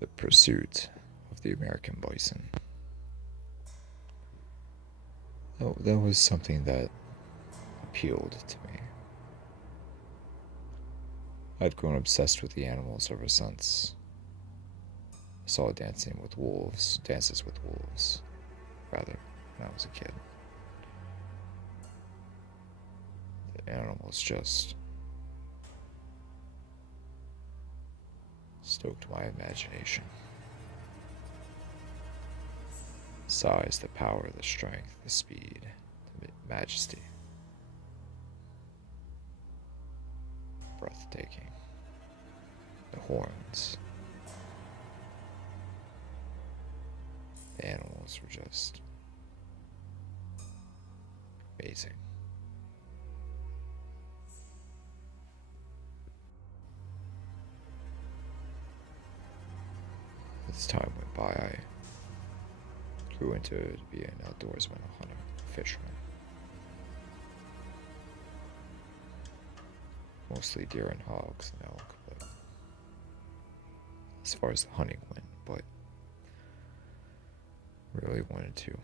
The pursuit of the American bison. That was something that appealed to me. I'd grown obsessed with the animals ever since. I saw dances with wolves, rather, when I was a kid. The animals just stoked my imagination. The size, the power, the strength, the speed, the majesty. Breathtaking. The horns. The animals were just amazing. As time went by, I grew into to be an outdoorsman, a hunter, a fisherman. Mostly deer and hogs and elk, but as far as the hunting went, but really wanted to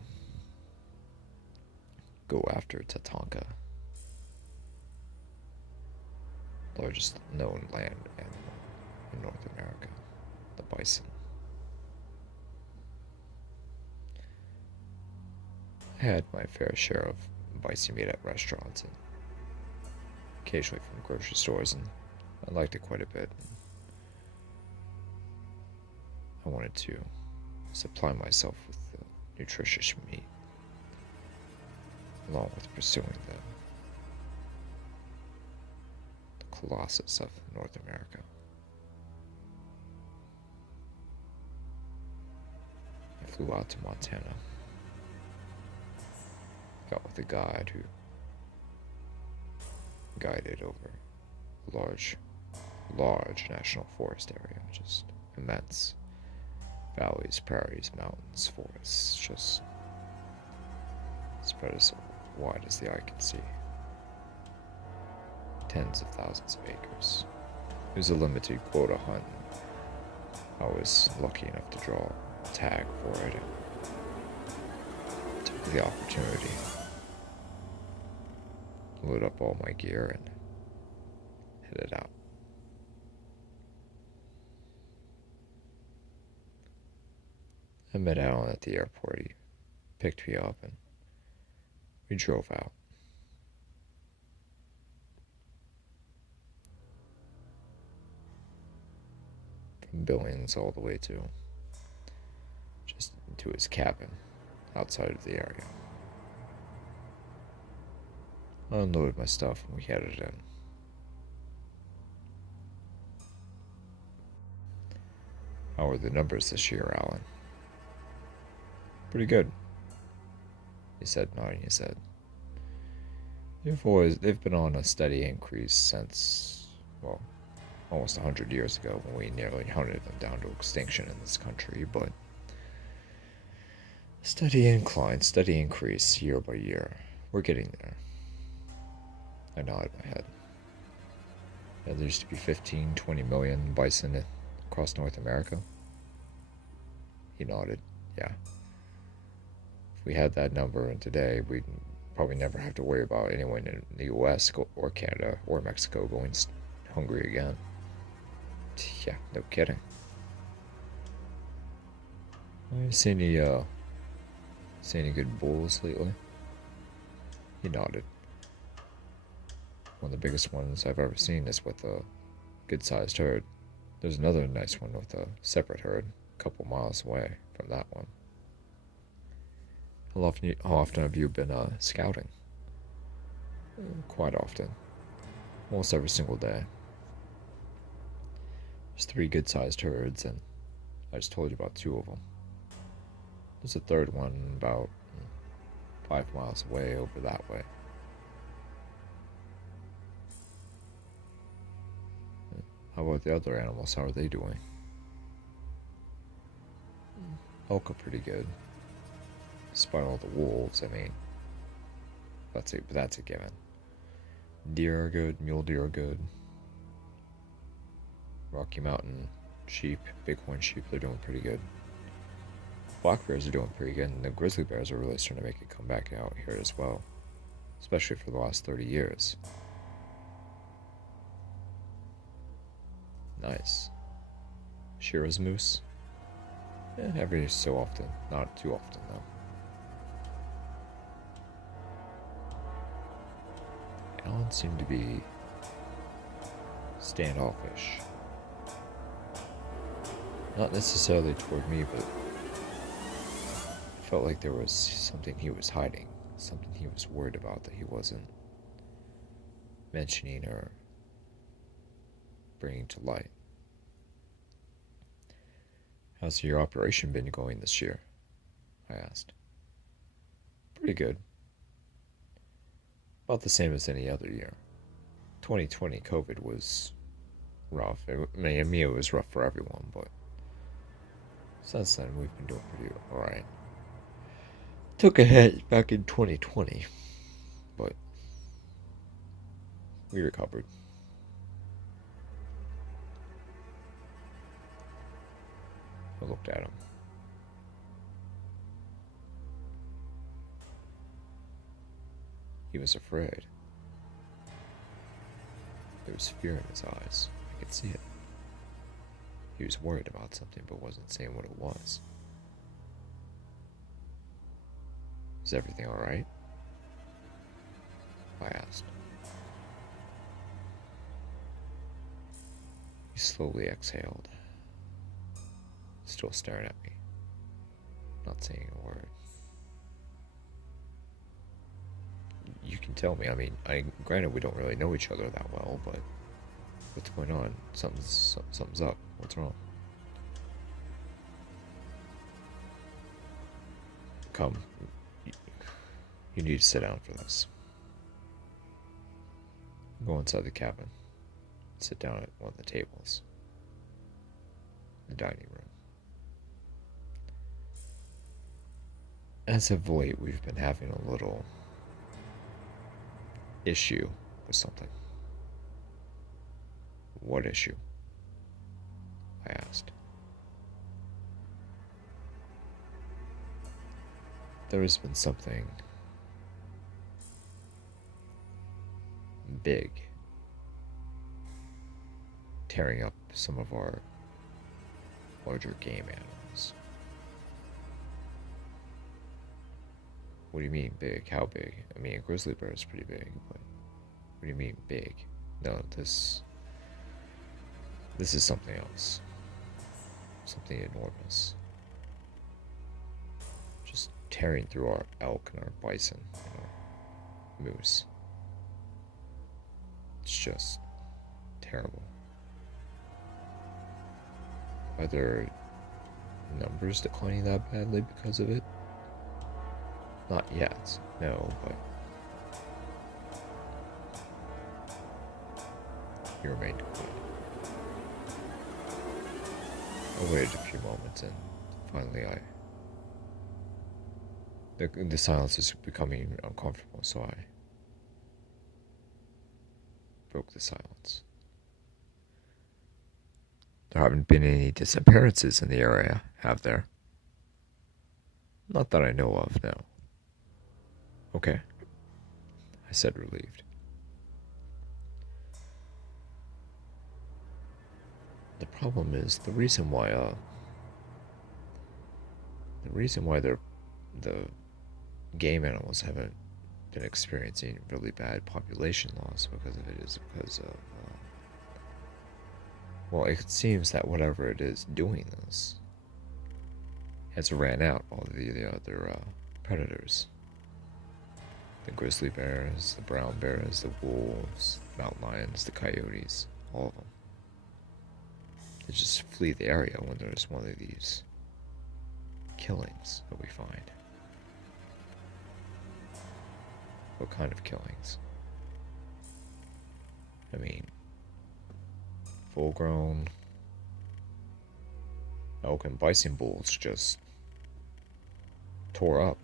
go after Tatanka, largest known land animal in North America, the bison. I had my fair share of bison meat at restaurants and occasionally from grocery stores, and I liked it quite a bit. I wanted to supply myself with the nutritious meat, along with pursuing the colossus of North America. I flew out to Montana, got with a guide who guided over a large national forest area, just immense. Valleys, prairies, mountains, forests, just spread as wide as the eye can see. Tens of thousands of acres. It was a limited quota hunt. I was lucky enough to draw a tag for it and took the opportunity. Load up all my gear and headed out. I met Alan at the airport. He picked me up and we drove out. From Billings all the way to just into his cabin outside of the area. I unloaded my stuff and we headed in. How are the numbers this year, Alan? Pretty good, he said, nodding his head. They've been on a steady increase since, well, almost 100 years ago when we nearly hunted them down to extinction in this country, but steady incline, steady increase year by year. We're getting there. I nodded my head. Yeah, there used to be 15, 20 million bison across North America. He nodded. Yeah. If we had that number and today, we'd probably never have to worry about anyone in the US or Canada or Mexico going hungry again. Yeah, no kidding. Have you seen any good bulls lately? He nodded. One of the biggest ones I've ever seen is with a good-sized herd. There's another nice one with a separate herd a couple miles away from that one. How often have you been scouting? Quite often. Almost every single day. There's 3 good-sized herds, and I just told you about 2 of them. There's a third one about 5 miles away over that way. How about the other animals? How are they doing? Elk are pretty good. Despite all the wolves, I mean, that's a given. Deer are good, mule deer are good. Rocky Mountain sheep, bighorn sheep, they're doing pretty good. Black bears are doing pretty good, and the grizzly bears are really starting to make a comeback out here as well, especially for the last 30 years. Nice. Shira's moose. Every so often, not too often though. Alan seemed to be standoffish. Not necessarily toward me, but I felt like there was something he was hiding, something he was worried about that he wasn't mentioning or bringing to light. How's your operation been going this year? I asked. Pretty good. About the same as any other year. 2020 COVID was rough. I mean, it was rough for everyone, but since then we've been doing pretty alright. Took a hit back in 2020, but we recovered. I looked at him. He was afraid. There was fear in his eyes. I could see it. He was worried about something but wasn't saying what it was. Is everything alright? I asked. He slowly exhaled, still staring at me, not saying a word. You can tell me, I mean, granted we don't really know each other that well, but what's going on? Something's up. What's wrong? Come. You need to sit down for this. Go inside the cabin. Sit down at one of the tables. The dining room. As of late, we've been having a little issue with something. What issue? I asked. There has been something big tearing up some of our larger game animals. What do you mean big? How big? I mean, a grizzly bear is pretty big, but what do you mean big? No, this is something else. Something enormous. Just tearing through our elk and our bison and our moose. It's just terrible. Are there numbers declining that badly because of it? Not yet, no, but he remained quiet. I waited a few moments and finally the silence is becoming uncomfortable, so I broke the silence. There haven't been any disappearances in the area, have there? Not that I know of, no. Okay, I said, relieved. The problem is the reason why the game animals haven't been experiencing really bad population loss because of it is because of well, it seems that whatever it is doing this has ran out all the other predators. The grizzly bears, the brown bears, the wolves, the mountain lions, the coyotes, all of them. They just flee the area when there's one of these killings that we find. What kind of killings? I mean, full-grown elk and bison bulls just tore up,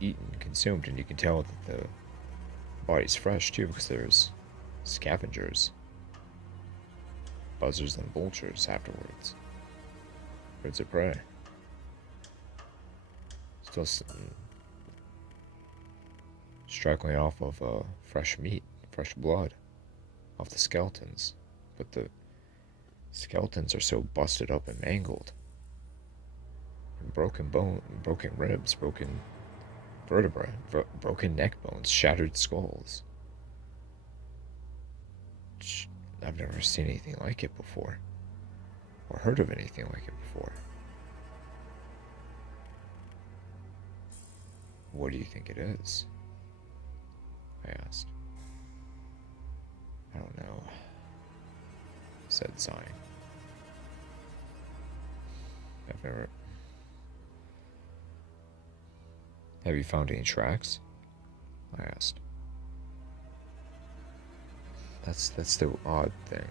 eaten, consumed, and you can tell that the body's fresh too because there's scavengers, buzzards and vultures afterwards. birds of prey. Still struggling off of fresh meat, fresh blood, off the skeletons. But the skeletons are so busted up and mangled. And broken bone, broken ribs, broken vertebrae, broken neck bones, shattered skulls. I've never seen anything like it before, or heard of anything like it before. What do you think it is? I asked. I don't know, said, sighing. Have you found any tracks? I asked. That's the odd thing,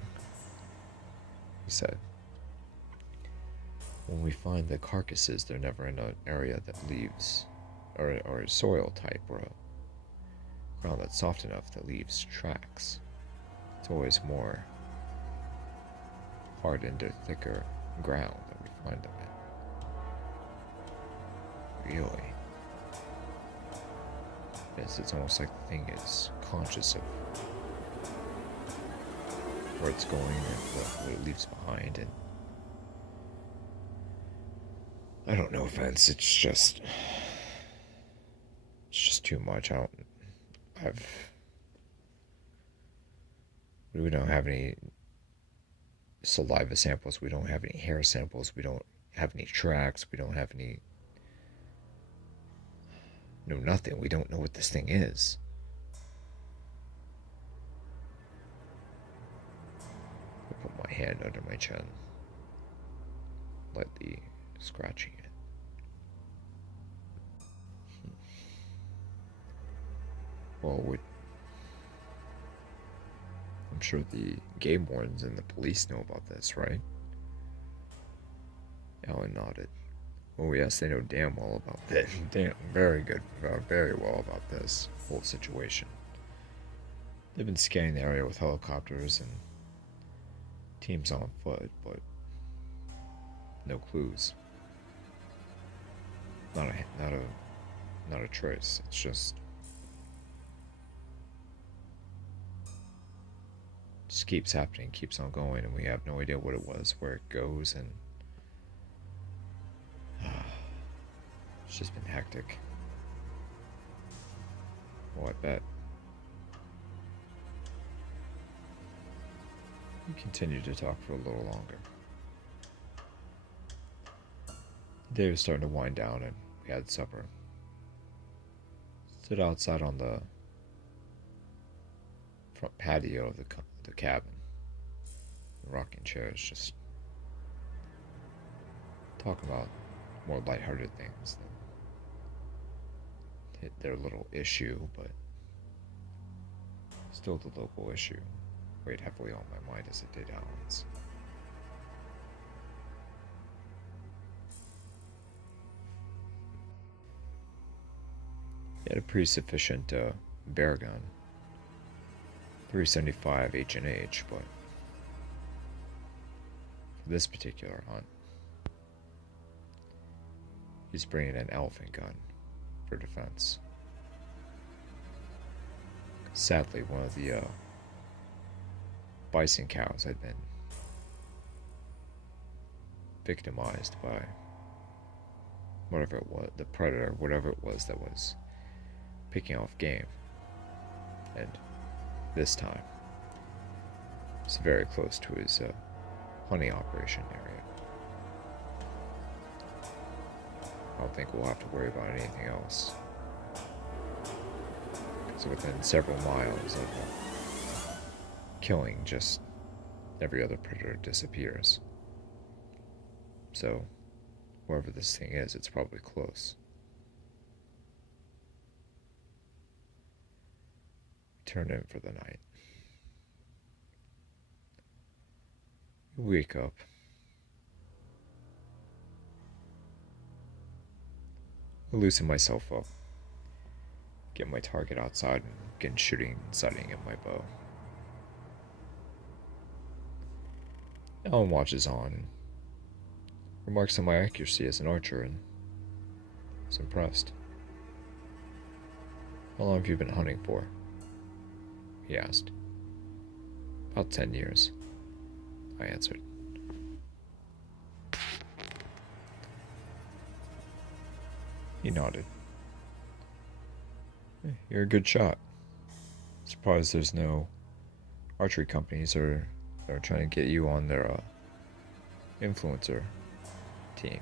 he said. When we find the carcasses, they're never in an area that leaves, or a soil type, or a ground that's soft enough that leaves tracks. It's always more hard into thicker ground that we find them in. Really? Yes, it's almost like the thing is conscious of where it's going and what it leaves behind, and I don't know, Vince, it's just too much. We don't have any saliva samples, we don't have any hair samples, we don't have any tracks, we don't have any, no nothing. We don't know what this thing is. I put my hand under my chin, lightly scratching it. Well, I'm sure the game wardens and the police know about this, right? Alan nodded. Oh yes, they know damn well about this. Very well about this whole situation. They've been scanning the area with helicopters and teams on foot, but no clues. Not a trace. It's just keeps happening, keeps on going, and we have no idea what it was, where it goes, and it's just been hectic. Oh, I bet. We continued to talk for a little longer. The day was starting to wind down, and we had supper. Stood outside on the front patio of the cabin, the rocking chairs, just talking about more lighthearted things that hit their little issue, but still the local issue weighed heavily on my mind as it did Alan's. He had a pretty sufficient bear gun, 375 H&H, but for this particular hunt, he's bringing an elephant gun for defense. Sadly, one of the bison cows had been victimized by whatever it was, the predator, whatever it was that was picking off game, and this time it's very close to his hunting operation area. I don't think we'll have to worry about anything else, because within several miles of killing, just every other predator disappears. So wherever this thing is, it's probably close. Turn in for the night. Wake up. I loosen myself up. Get my target outside and begin shooting and sighting at my bow. Alan watches on, remarks on my accuracy as an archer and was impressed. How long have you been hunting for? He asked. About 10 years, I answered. He nodded. You're a good shot. Surprised there's no archery companies that are trying to get you on their influencer team.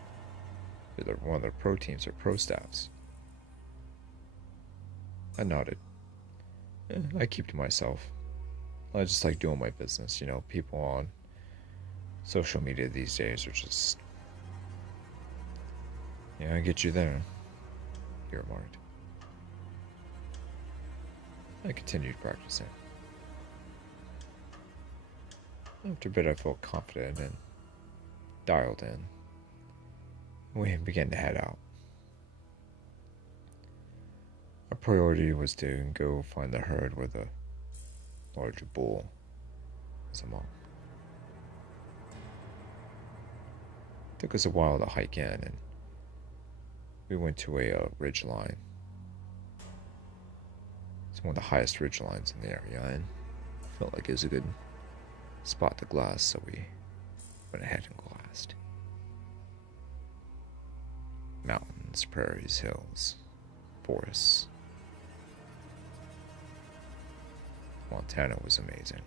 Either one of their pro teams or pro staffs. I nodded. I keep to myself. I just like doing my business. You know, people on social media these days are just... Yeah, I get you there, he remarked. I continued practicing. After a bit, I felt confident and dialed in. We began to head out. Our priority was to go find the herd where the larger bull was among. It took us a while to hike in, and we went to a ridge line. It's one of the highest ridge lines in the area, and felt like it was a good spot to glass, so we went ahead and glassed. Mountains, prairies, hills, forests. Montana was amazing.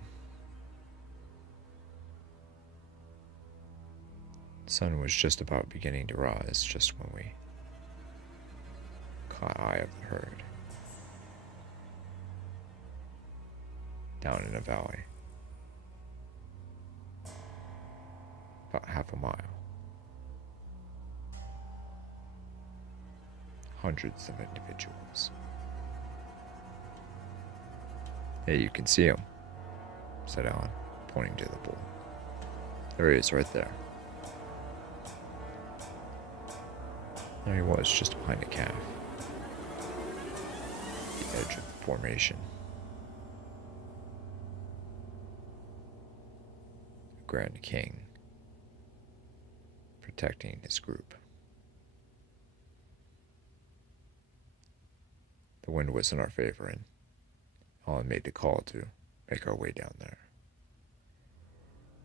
The sun was just about beginning to rise just when we caught eye of the herd. Down in a valley. About half a mile. Hundreds of individuals. Hey, you can see him, said Alan, pointing to the bull. There he is, right there. There he was, just behind a calf. The edge of the formation. The Grand King, protecting his group. The wind was in our favor, and Alan made the call to make our way down there.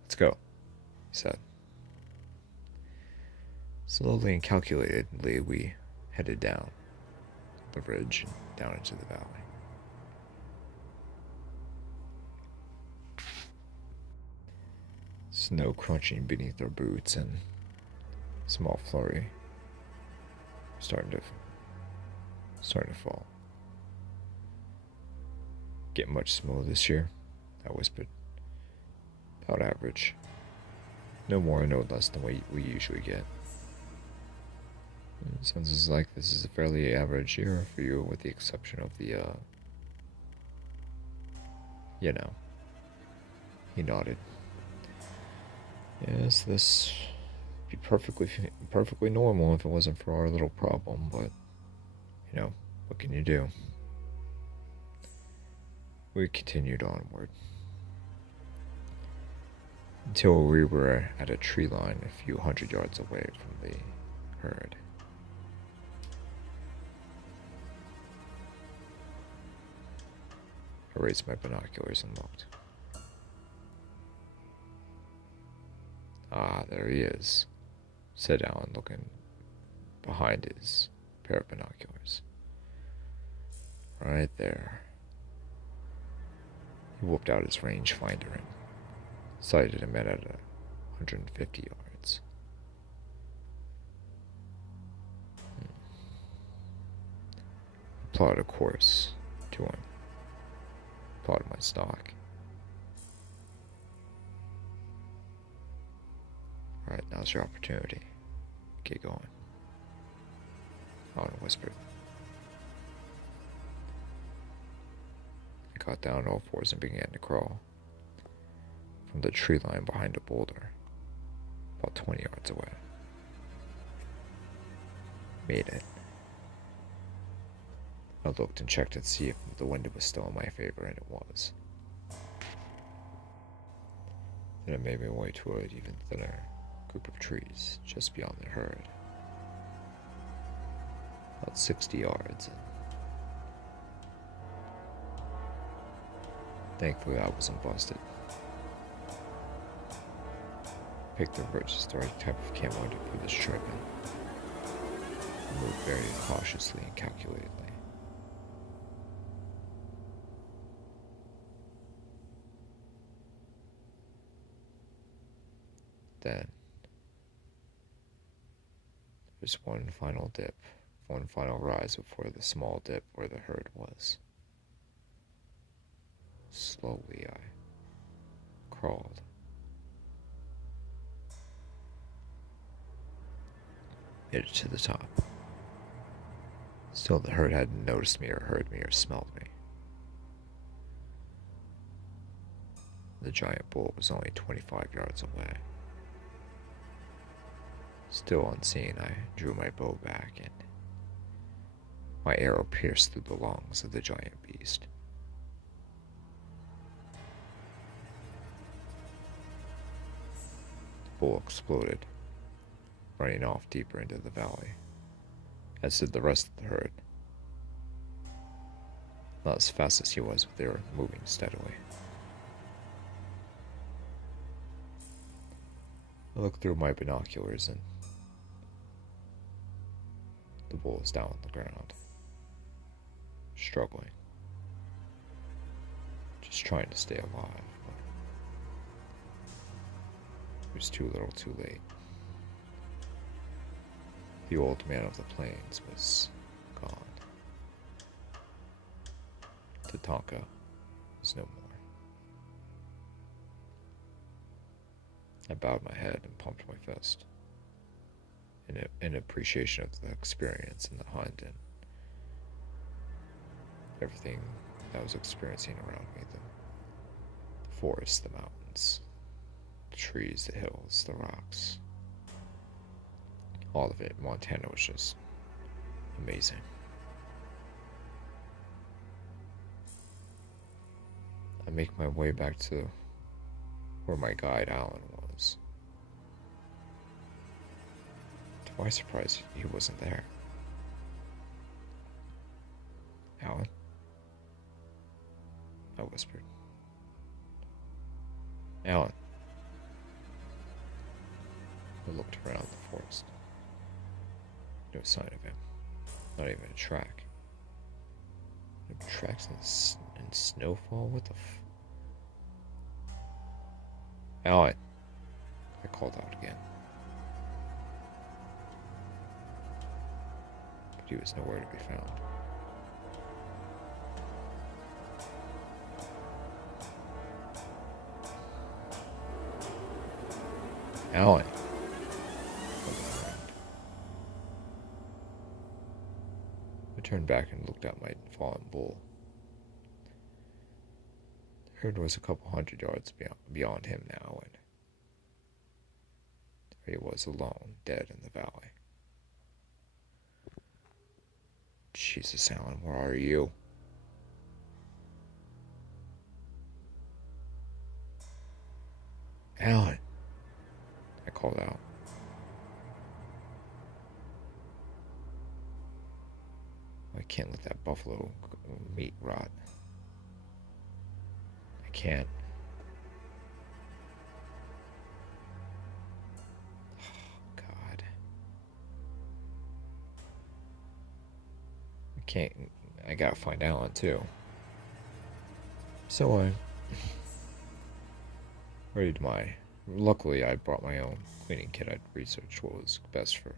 Let's go, he said. Slowly and calculatedly, we headed down the ridge and down into the valley. Snow crunching beneath our boots and small flurry starting to fall. Get much snow this year? I whispered. About average. No more, no less than we usually get. It sounds like this is a fairly average year for you, with the exception of the, you know. He nodded. Yes, this would be perfectly normal if it wasn't for our little problem, but, you know, what can you do? We continued onward until we were at a tree line a few hundred yards away from the herd. I raised my binoculars and looked. Ah, there he is, said Alan, looking behind his pair of binoculars. Right there. He whooped out his rangefinder and sighted him at 150 yards. I plotted a course to him. Plotted my stock. Alright, now's your opportunity. Get going. Alan whispered. I got down on all fours and began to crawl from the tree line behind a boulder, about 20 yards away. Made it. I looked and checked to see if the wind was still in my favor, and it was. Then I made my way to an even thinner group of trees just beyond the herd. About 60 yards. And thankfully I wasn't busted. Picked over just the right type of camo to put this trip in. Moved very cautiously and calculatedly. Then there's one final dip, one final rise before the small dip where the herd was. Slowly I crawled. Made it to the top. Still, the herd hadn't noticed me or heard me or smelled me. The giant bull was only 25 yards away. Still unseen, I drew my bow back and my arrow pierced through the lungs of the giant beast. The bull exploded, running off deeper into the valley, as did the rest of the herd. Not as fast as he was, but they were moving steadily. I looked through my binoculars and the bull is down on the ground, struggling, just trying to stay alive, but it was too little too late. The old man of the plains was gone. Tatanka was no more. I bowed my head and pumped my fist in appreciation of the experience and the hunt and everything I was experiencing around me. The forest, the mountains, the trees, the hills, the rocks. All of it. Montana was just amazing. I make my way back to where my guide Alan was. To my surprise, he wasn't there. Alan? I whispered. Alan. I looked around the forest. No sign of him. Not even a track. No tracks in snowfall? What the Alan! I called out again. But he was nowhere to be found. Alan! I turned back and looked at my fallen bull. The herd was a couple hundred yards beyond him now, and there he was alone, dead in the valley. Jesus, Alan, where are you? Alan! I called out. I can't let that buffalo meat rot. I can't. Oh, God. I can't. I gotta find Alan, too. So I readied my. Luckily, I brought my own cleaning kit. I'd researched what was best for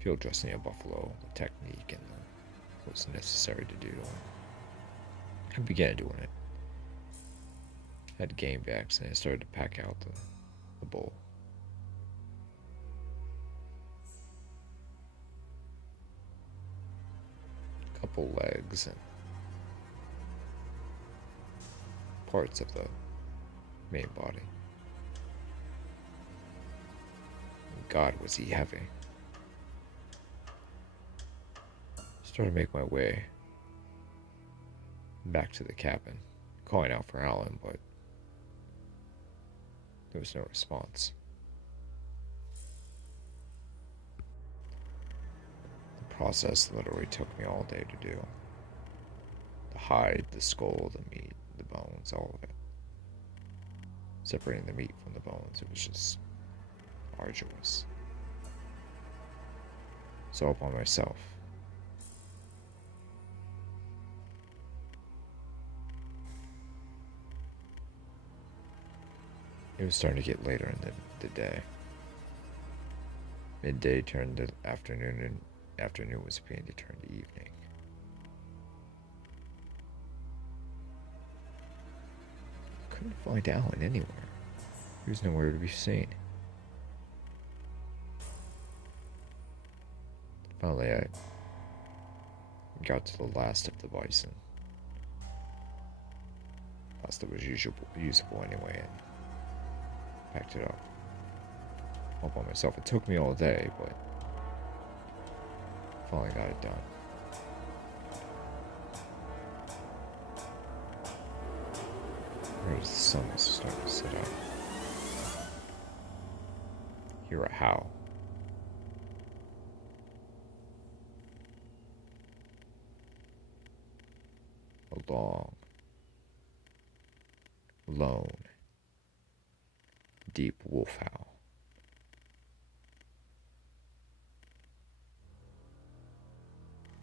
field dressing a buffalo, the technique, and what was necessary to do. I began doing it. I had game bags, and I started to pack out the bull. Couple legs and parts of the main body. God, was he heavy. Started to make my way back to the cabin, calling out for Alan, but there was no response. process literally took me all day to do. The hide, the skull, the meat, the bones, all of it. Separating the meat from the bones, it was just arduous. So all by myself. It was starting to get later in the day. Midday turned to afternoon, and afternoon was beginning to turn to evening. I couldn't find Alan anywhere. He was nowhere to be seen. Finally, I got to the last of the bison. Last that was usable anyway, and packed it up. All by myself. It took me all day, but finally got it done. Where the sun was starting to sit up. Hear a howl. A long, lone, deep wolf howl.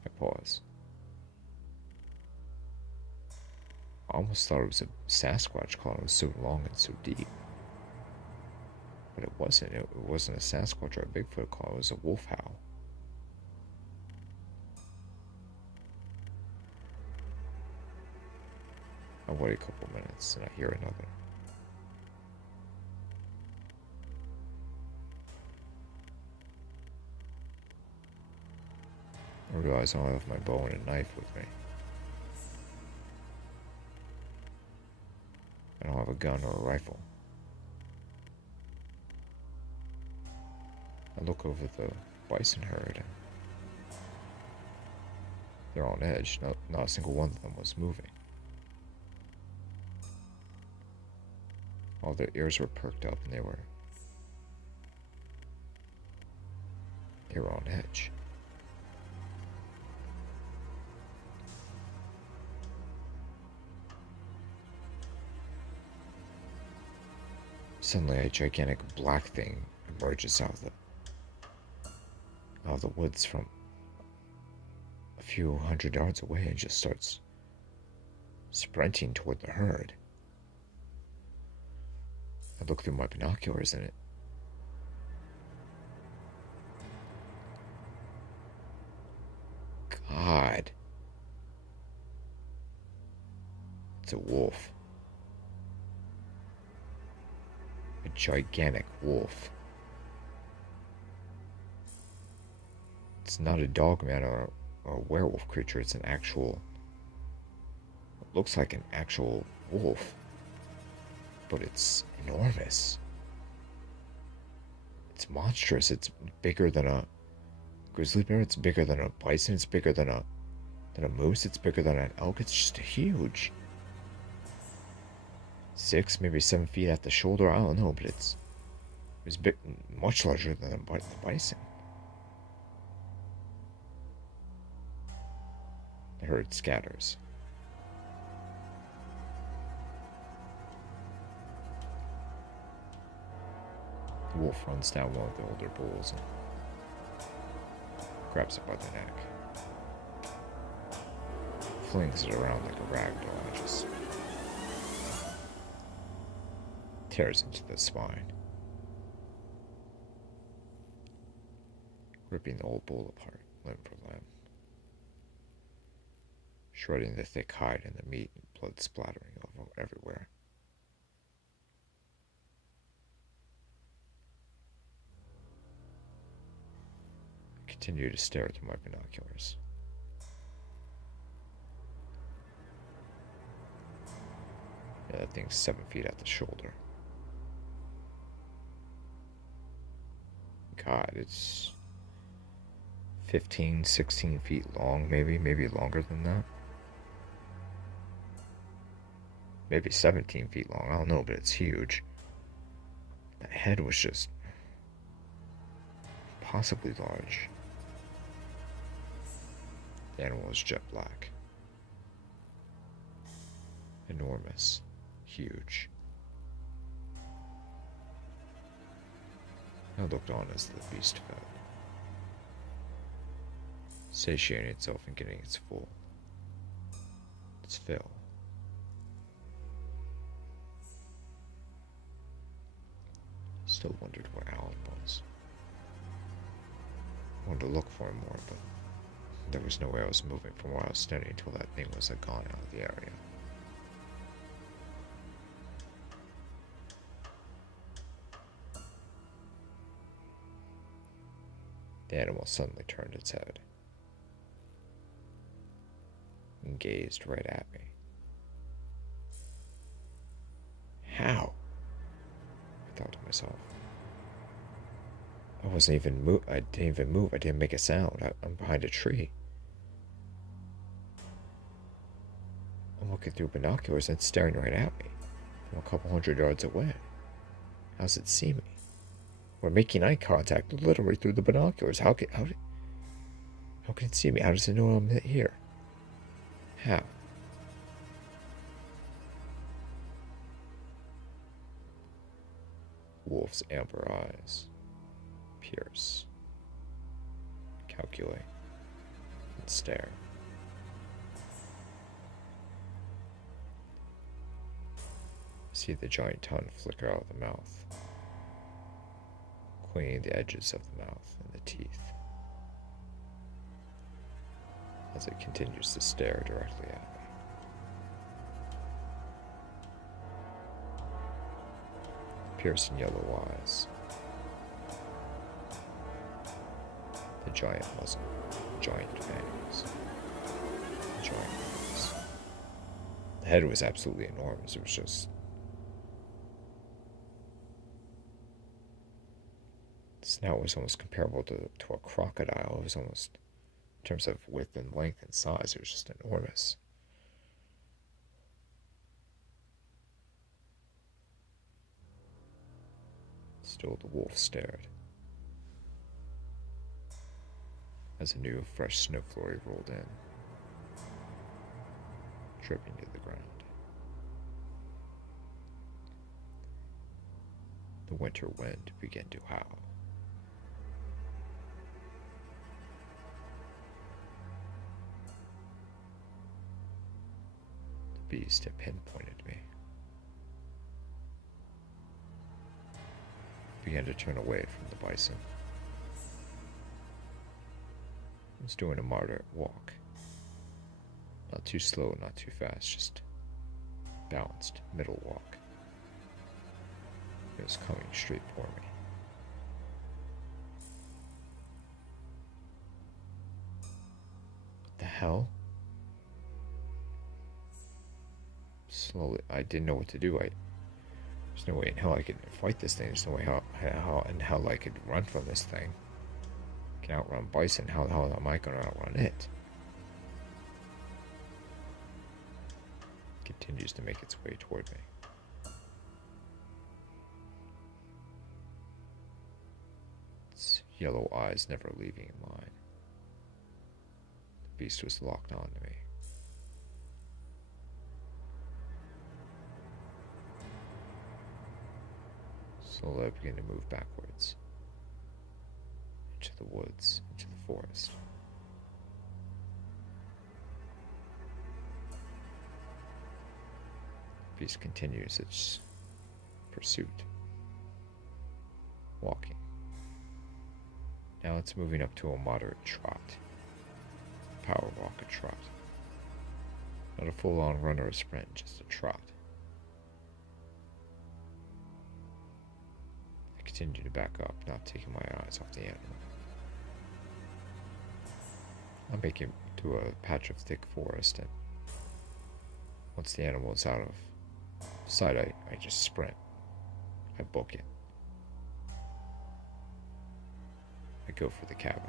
I pause. I almost thought it was a Sasquatch call. It was so long and so deep. But it wasn't. It wasn't a Sasquatch or a Bigfoot call. It was a wolf howl. I wait a couple minutes and I hear another. I realize I don't have my bow and a knife with me. I don't have a gun or a rifle. I look over the bison herd and they're on edge. Not a single one of them was moving. All their ears were perked up and they were on edge. Suddenly a gigantic black thing emerges out of the woods from a few hundred yards away and just starts sprinting toward the herd. I look through my binoculars and God. It's a wolf. A gigantic wolf. It's not a dogman or a werewolf creature. It's an actual... It looks like an actual wolf. But it's enormous. It's monstrous. It's bigger than a grizzly bear. It's bigger than a bison. It's bigger than a moose. It's bigger than an elk. It's just huge. 6, maybe 7 feet at the shoulder. I don't know, but it was big, much larger than the bison. The herd scatters. The wolf runs down one of the older bulls and grabs it by the neck. Flings it around like a rag doll and just tears into the spine, ripping the old bull apart, limb for limb, shredding the thick hide and the meat and blood splattering everywhere. I continue to stare through my binoculars. Yeah, that thing's 7 feet at the shoulder. God, it's 15, 16 feet long, maybe longer than that. Maybe 17 feet long, I don't know, but it's huge. That head was just possibly large. The animal was jet black. Enormous. Huge. I looked on as the beast fed, satiating itself and getting its fill. Still wondered where Alan was. Wanted to look for him more, but there was no way I was moving from where I was standing until that thing was gone out of the area. The animal suddenly turned its head and gazed right at me. How? I thought to myself. I wasn't even move. I didn't even move. I didn't make a sound. I'm behind a tree. I'm looking through binoculars and it's staring right at me from a couple 100 yards away. How does it see me? We're making eye contact literally through the binoculars. How can it see me? How does it know I'm here? How? Wolf's amber eyes pierce, calculate, and stare. See the giant tongue flicker out of the mouth, cleaning the edges of the mouth and the teeth as it continues to stare directly at me. Piercing yellow eyes, the giant muzzle, giant fangs, giant eyes. The head was absolutely enormous. It was just the snout was almost comparable to a crocodile. It was almost, in terms of width and length and size, it was just enormous. Still, the wolf stared as a new, fresh snow flurry rolled in, dripping to the ground. The winter wind began to howl. The beast had pinpointed me. Began to turn away from the bison. I was doing a moderate walk. Not too slow, not too fast, just balanced, middle walk. It was coming straight for me. What the hell? Slowly, I didn't know what to do. There's no way in hell I could fight this thing. There's no way how in hell I could run from this thing. I can outrun bison. How the hell am I going to outrun it? It continues to make its way toward me. Its yellow eyes never leaving mine. The beast was locked onto me. Slowly I began to move backwards, into the woods, into the forest. The beast continues its pursuit, walking. Now it's moving up to a moderate trot, power walk, a trot. Not a full-on run or a sprint, just a trot. Continue to back up, not taking my eyes off the animal. I'm making it to a patch of thick forest, and once the animal is out of sight, I just sprint. I book it. I go for the cabin.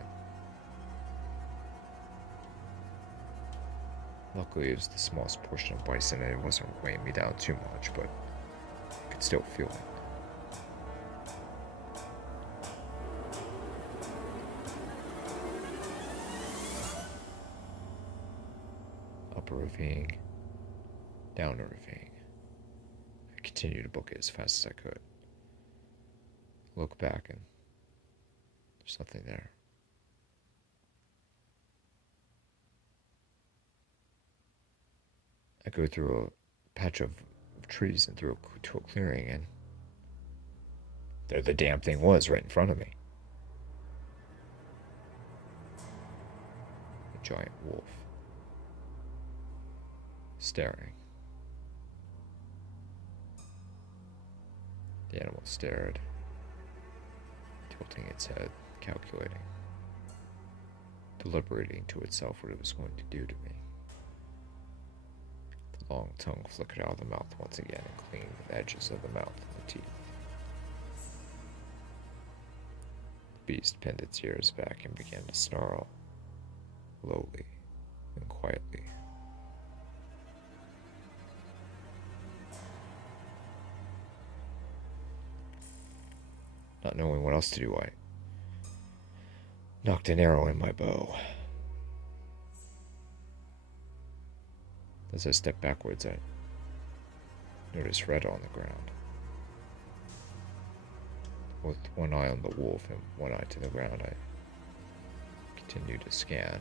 Luckily, it was the smallest portion of bison, and it wasn't weighing me down too much, but I could still feel it. up a ravine, down a ravine. I continued to book it as fast as I could. Look back and there's nothing there. I go through a patch of trees and through to a clearing, and there the damn thing was right in front of me. A giant wolf. Staring. The animal stared, tilting its head, calculating, deliberating to itself what it was going to do to me. The long tongue flickered out of the mouth once again and cleaned the edges of the mouth and the teeth. The beast pinned its ears back and began to snarl, lowly and quietly. Not knowing what else to do, I knocked an arrow in my bow. As I stepped backwards, I noticed red on the ground. With one eye on the wolf and one eye to the ground, I continued to scan.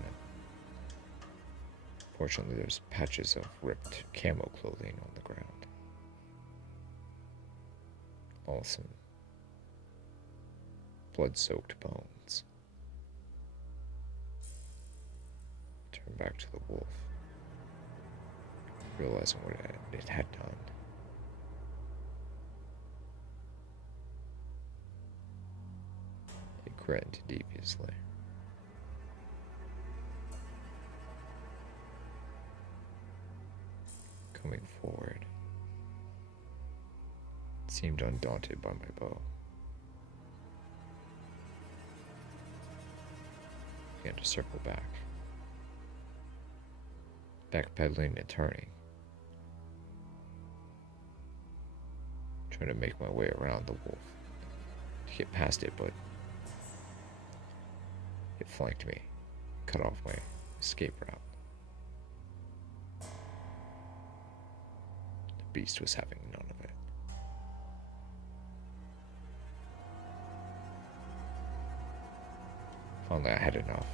Fortunately, there's patches of ripped camo clothing on the ground. Also, blood-soaked bones. Turned back to the wolf, realizing what it had done. It grinned deviously. Coming forward, it seemed undaunted by my bow. Began to circle back, backpedaling and turning, trying to make my way around the wolf to get past it, but it flanked me, cut off my escape route. The beast was having none of it. Finally, I had enough.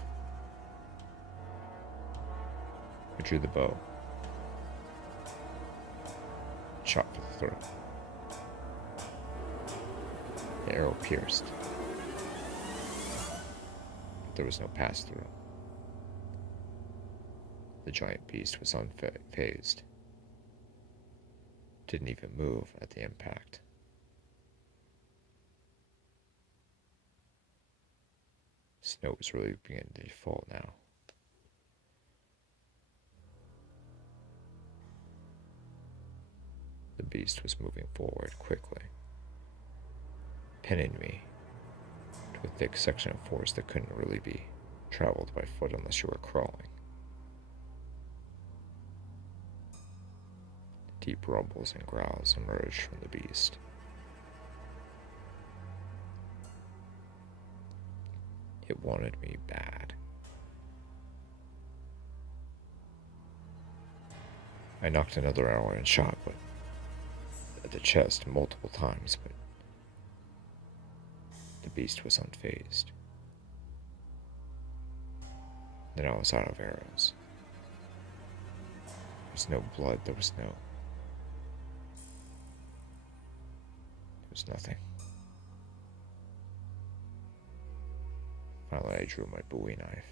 I drew the bow. Shot for the throat. The arrow pierced. But there was no pass-through. The giant beast was unfazed. Didn't even move at the impact. Snow was really beginning to fall now. The beast was moving forward quickly, pinning me to a thick section of forest that couldn't really be traveled by foot unless you were crawling. Deep rumbles and growls emerged from the beast. It wanted me bad. I knocked another arrow and shot, but at the chest multiple times, but the beast was unfazed. Then I was out of arrows. There was no blood, there was nothing. Finally, I drew my Bowie knife.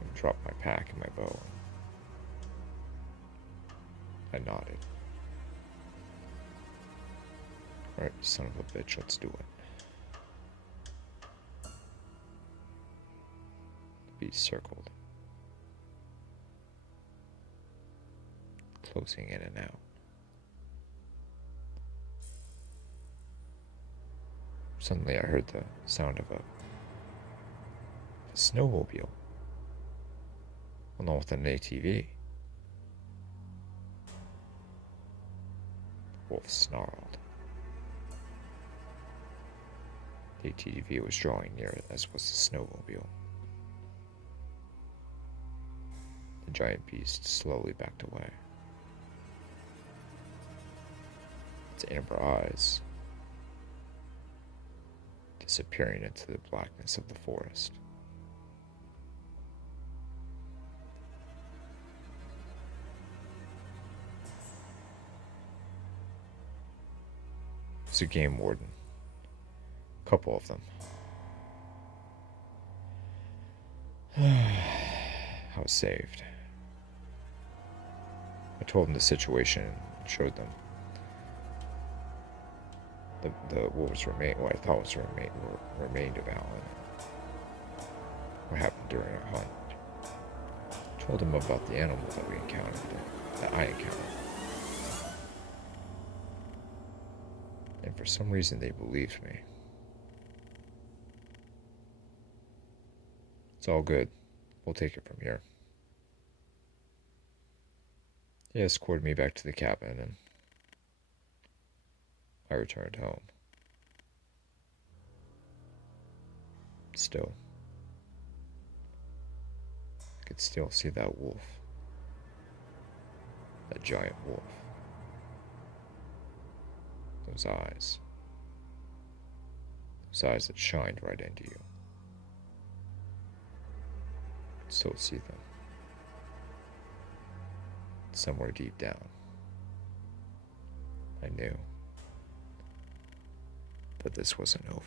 And dropped my pack and my bow. I nodded. Alright, son of a bitch, let's do it. The beast circled. Closing in and out. Suddenly I heard the sound of a snowmobile, along with an ATV. The wolf snarled. The ATV was drawing near, as was the snowmobile. The giant beast slowly backed away. Its amber eyes disappearing into the blackness of the forest. It's a game warden. A couple of them. I was saved. I told them the situation and showed them what was what I thought was remained of Alan. What happened during our hunt. Told them about the animal that we encountered, that I encountered. And for some reason they believed me. It's all good. We'll take it from here. He escorted me back to the cabin and I returned home. Still, I could still see that wolf. That giant wolf. Those eyes. Those eyes that shined right into you. I could still see them. Somewhere deep down, I knew that this wasn't over.